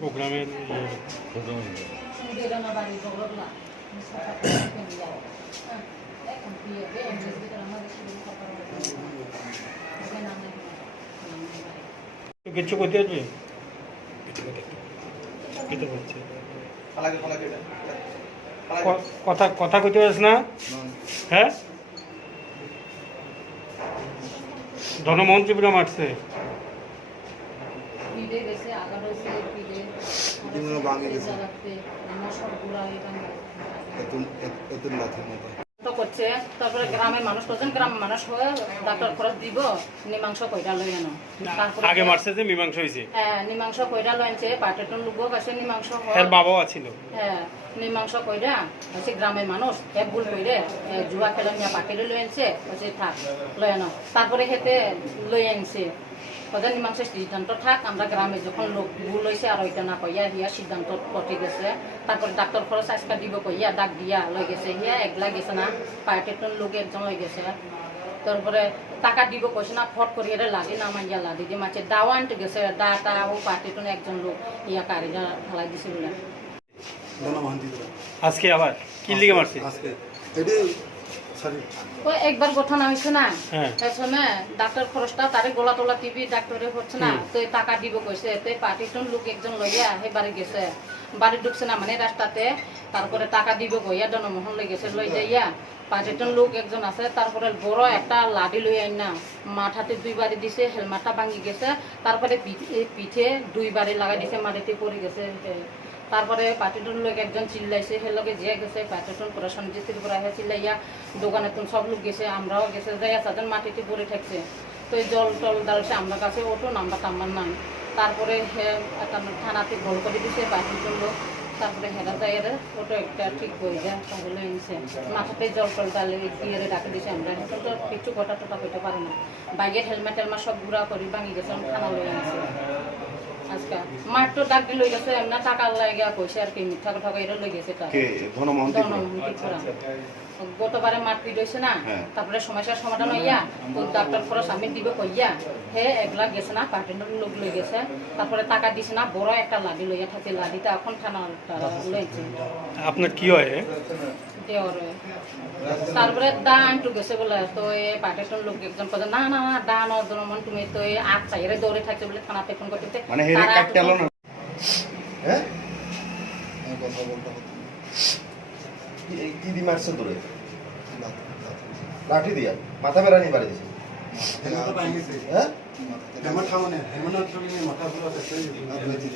প্রোগ্রামের কিছু করতে আসবে কথা কথা কইতে পারিস না? হ্যাঁ, ধনমন্ত্রী পুরা মারছে। করছে তারপরে গ্রামের মানুষ করছেন, গ্রামের মানুষ হয়ে ডাক্তার খরচ দিব মীমাংস কইরা লই আনো। তারপরে আগে মারছে যে মীমাংস হইছে। হ্যাঁ, মীমাংস কইরা লইছে পাটেটন লোক কাছে মীমাংস হয়। এর বাবাও আছিল। হ্যাঁ, মীমাংস কইরা হচ্ছে গ্রামের মানুষ এক ভুল কইরে জুয়া খেলা নিয়ে পাটিলে লই আনছে, হচ্ছে থাক লই আনো। তারপরে খেতে লই আনছে ওদের মীমাংসার সিদ্ধান্ত থাক, আমরা গ্রামে যখন লোক ভুল হয়েছে আর ওইটা না কইয়া হিয়া সিদ্ধান্ত কটে গেছে। তারপরে ডাক্তার খরচ আজকা দিব কইয়া ডাক দিয়া লই গেছে, হিয়া একলা গেছে না, পার্টির লোক একজন লই গেছে। তারপরে টাকা দিব কইছে না, ফট করিয়ে লাদি না মাইয়া লাদি দিয়ে মাছে দাওয়া আনতে গেছে, দাটা ও পার্টির একজন লোক ইয়া কারিগর ফেলাই দিছে বলে। আজকে আবার কি লিগে মারছে? ওই একবার ঘটনা হয়েছে না, এর সময় ডাক্তার খরচটা তারে গোলা টোলা টিভি ডাক্তারে হচ্ছে না, তো টাকা দিব কইছে, তো পার্টির লোক একজন লইয়া সেই বাড়ি গেছে, বাড়ি ঢুকছে না মানে রাস্তাতে। তারপরে টাকা দিব কইয়া জনমোহন লই গেছে, লই যাইয়া পার্টির লোক একজন আছে, তারপরে বড় একটা লাডি লই আইন না মাথাতে 2 বাড়ি দিছে, হেলমেটটা ভাঙি গেছে। তারপরে পিঠে 2 বাড়ি লাগাই দিছে, মাটিতে পড়ে গেছে। তারপরে পার্টিটন লোক একজন চিল্লাইছে, সে লোকে যে গেছে পার্টিটন প্রশাসন জিস্তির করে চিল্লাইয়া দোকানে তুমি সব লোক গেছে, আমরাও গেছে, যাইয়া সাধারণ মাটিতে পড়ে থাকছে। তো জল টল ডালছে, আমরা কাছে ওটো নাম্বার টাম্বার নাই। তারপরে থানাতে বল করে দিছে পার্টিটন লোক। তারপরে হেরা যাইয়া ওটো একটা ঠিক হয়ে যায়, তাহলে এনেছে মাথাতে জল টল ডালে দিয়ে রাখে দিছে। আমরা এখন তো কিছু গোটা টোটা করতে পারি না, বাইকের হেলমেট টেলমেট সব ঘুরা করি ভাঙি গেছে, থানা লই আনছে। আজকা মাঠ তো ডাক লই গেছে, এমনা টাকা লাগা কইছে আর কি, মিথ্যা কথা কইরা লই গেছে। গতবারে মারপিট হয়েছে না, তারপরে সমস্যার সমাধান হইয়া তো ডাক্তার খরচ আমি দিব কইয়া হে একলা গেছে না, পার্টির লোক লই গেছে। তারপরে টাকা দিছে না, বড় একটা লাডি লইয়া থাকে, লাডিটা এখন থানা লইছে। আপনার কি হয়? তারপরে দান টু গেছে বলে, তো এই পার্টির লোক একজন কথা না না না দান অর্জন তুমি তো আট চাইরে দৌড়ে থাকছে বলে থানাতে ফোন করতে। মানে কি দি মারছে দূরে লাঠি দিয়া মাথা বেড়ানি বাড়ি দিছে। হ্যাঁ